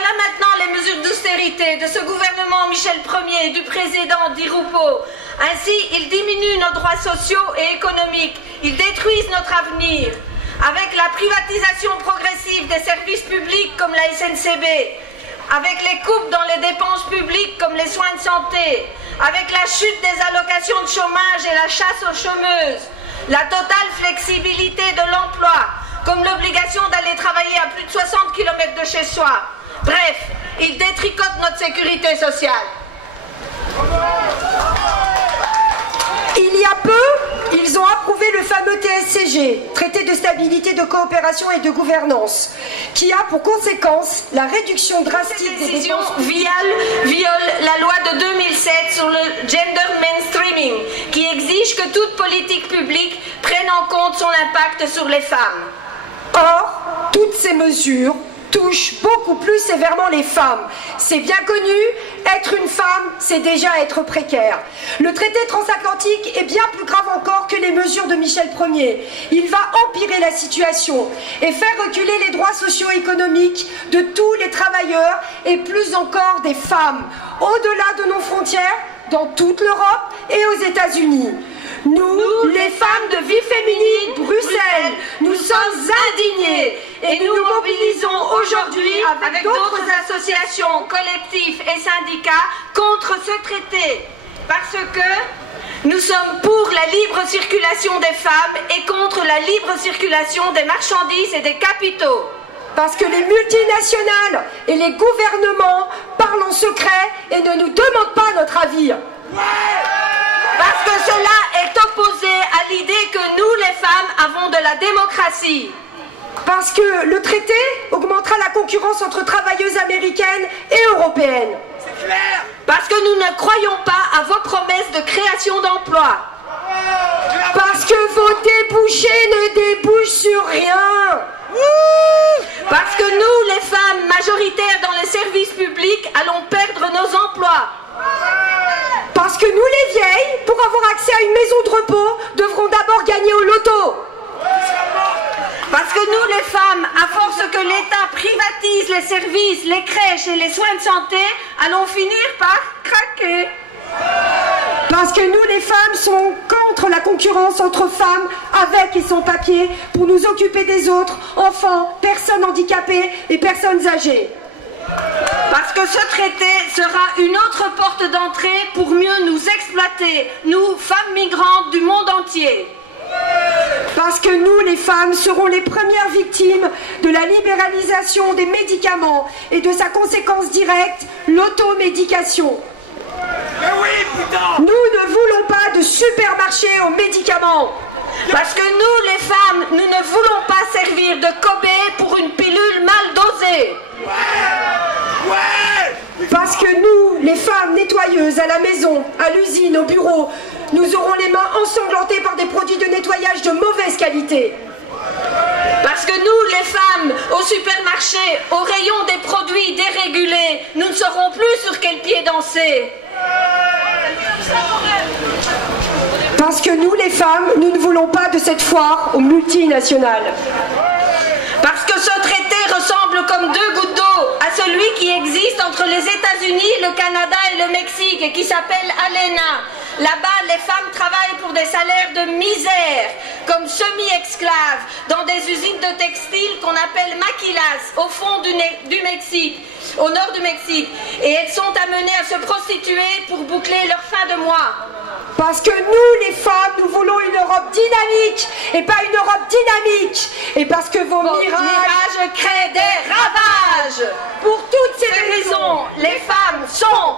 Voilà maintenant les mesures d'austérité de ce gouvernement Michel Ier et du président Di Rupo. Ainsi, ils diminuent nos droits sociaux et économiques, ils détruisent notre avenir. Avec la privatisation progressive des services publics comme la SNCB, avec les coupes dans les dépenses publiques comme les soins de santé, avec la chute des allocations de chômage et la chasse aux chômeuses, la totale flexibilité de l'emploi, comme l'obligation d'aller travailler à plus de 60 km de chez soi. Bref, ils détricotent notre sécurité sociale. Il y a peu, ils ont approuvé le fameux TSCG, Traité de stabilité, de coopération et de gouvernance, qui a pour conséquence la réduction drastique des dépenses. Viole la loi de 2007 sur le gender mainstreaming, qui exige que toute politique publique prenne en compte son impact sur les femmes. Or, toutes ces mesures touchent beaucoup plus sévèrement les femmes. C'est bien connu, être une femme, c'est déjà être précaire. Le traité transatlantique est bien plus grave encore que les mesures de Michel Ier. Il va empirer la situation et faire reculer les droits socio-économiques de tous les travailleurs et plus encore des femmes, au-delà de nos frontières, dans toute l'Europe et aux États-Unis. Nous, les femmes de Vie Féminine Bruxelles, nous sommes indignés et nous nous mobilisons aujourd'hui avec d'autres associations, collectifs et syndicats contre ce traité. Parce que nous sommes pour la libre circulation des femmes et contre la libre circulation des marchandises et des capitaux. Parce que les multinationales et les gouvernements parlent en secret et ne nous demandent pas notre avis. Parce que cela est opposé à l'idée que nous, les femmes, avons de la démocratie. Parce que le traité augmentera la concurrence entre travailleuses américaines et européennes. C'est clair. Parce que nous ne croyons pas à vos promesses de création d'emplois. Parce que vos débouchés ne débouchent sur rien. Parce que nous, les femmes majoritaires dans les services publics, allons perdre nos emplois. Parce que nous, les vieilles, pour avoir accès à une maison de repos, devrons d'abord gagner au loto. Parce que nous, les femmes, à force que l'État privatise les services, les crèches et les soins de santé, allons finir par craquer. Parce que nous, les femmes, sommes contre la concurrence entre femmes avec et sans papier pour nous occuper des autres, enfants, personnes handicapées et personnes âgées. Parce que ce traité sera une autre porte d'entrée pour mieux nous exploiter, nous, femmes migrantes du monde entier. Parce que nous, les femmes, serons les premières victimes de la libéralisation des médicaments et de sa conséquence directe, l'automédication. Mais oui, putain. Nous ne voulons pas de supermarché aux médicaments. Parce que nous, les femmes, nous ne voulons pas servir de cobaye pour une pilule mal dosée. Ouais. Parce que nous, les femmes nettoyeuses à la maison, à l'usine, au bureau, nous aurons les mains ensanglantées par des produits de nettoyage de mauvaise qualité. Parce que nous, les femmes, au supermarché, au rayon des produits dérégulés, nous ne saurons plus sur quel pied danser. Parce que nous, les femmes, nous ne voulons pas de cette foire aux multinationales. Parce que ce traité ressemble comme deux gouttes d'eau à celui qui existe entre les États-Unis, le Canada et le Mexique et qui s'appelle ALENA. Là-bas, les femmes travaillent pour des salaires de misère, comme semi-esclaves, dans des usines de textiles qu'on appelle maquilas, au fond du Mexique, au nord du Mexique. Et elles sont amenées à se prostituer pour boucler leur fin de mois. Parce que nous, les femmes, nous voulons une Europe dynamique et pas une Europe dynamique. Et parce que vos mirages créent des ravages. Pour toutes ces raisons, les femmes sont